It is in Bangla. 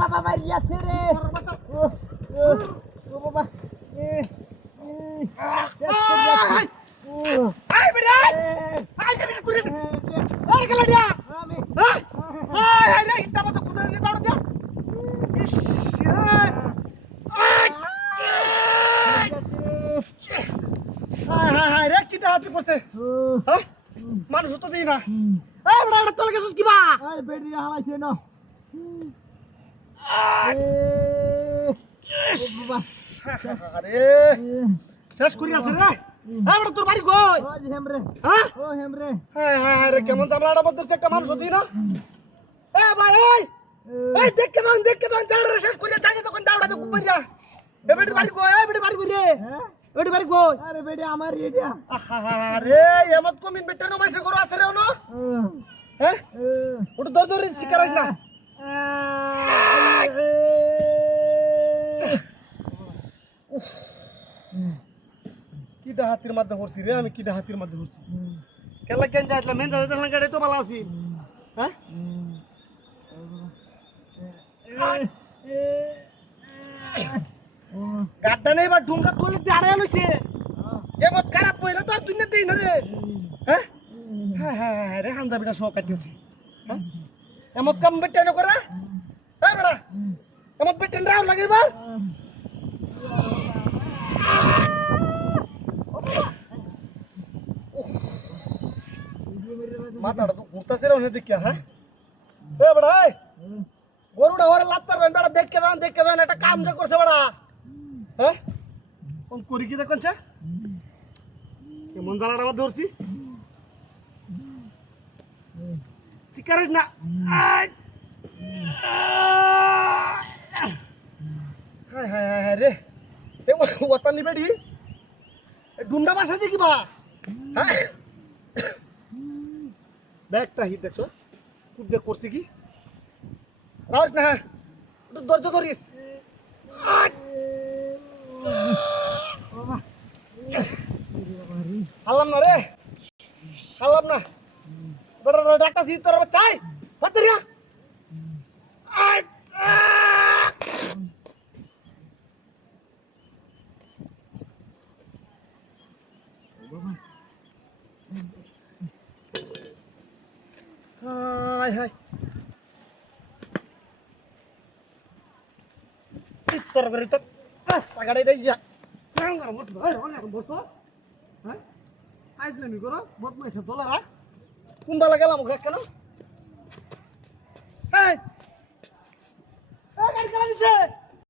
বাবা মারিয়া ছেড়ে ও বাবা মানুষ তো দিই না চলে গেছিস কিবা বেডি হালাইছে না আরে শেষ করি আছে রে তোর বাড়ি কই হেমরে ও হেমরে রে কেমন তামলাটা বদরছে একটা মানুষ দিই না ভাই এই দেখকে দাও চাড়রে শেষ করি চাই তখন দাওড়া তো কুপাই যা বেডি বাড়ি কই বেডি বাড়ি কই রে বেডি বাড়ি কই আরে বেডি আমার রেডিয়া আরে এমত কমিন বেটা নো মাইসে করো আছে রে ওনো ওটা দর দর শিকার আইস না কিটা হাতির মধ্যে হরছি রে আমি কিটা হাতির মধ্যে হরছি কেলা কেন যাইতলা মেন যাইতলা গাড়ি তো ভালো আছি হ্যাঁ গাড্ডা নেই বা ঢুঙ্গা তোলে দাঁড়ায় লইছে এমত খারাপ পয়লা তো আর দুনিয়া দেই না রে হ্যাঁ হ্যাঁ রে হামদা বেটা শখ কাটিয়েছি হ্যাঁ এমত কাম বেটা ন করা হ্যাঁ বেটা এমত বেটা রাও লাগে এবার মাথাটা তো ঘুরতাছে রে ওনে দেখিয়া হ্যাঁ এ বেটা গরুটা ওরে লাত্তার বেন বেটা দেখকে দাও একটা কাম যে করছে বেটা হ্যাঁ কোন করি কি দেখনছে কেমন জ্বালাটা আবার ধরছি চিকারিস না হ্যাঁ রে এ ওতানি বেডি ডুন্ডা বাসাছে কিবা হ্যাঁ ব্যাগটা হি দেখছো খুব দেখ করছে কি রাউস না একটু ধৈর্য ধরিস হারলাম না রে হারলাম না বেটা ডাক্তার সি তোর চাই হাতরিয়া হাই হাই চিত্তর করে তো টাকাটাই দেই যা বসো হ্যাঁ আইজলামি করো বদমাইশ দোলারা কোনবালা গেলাম কেন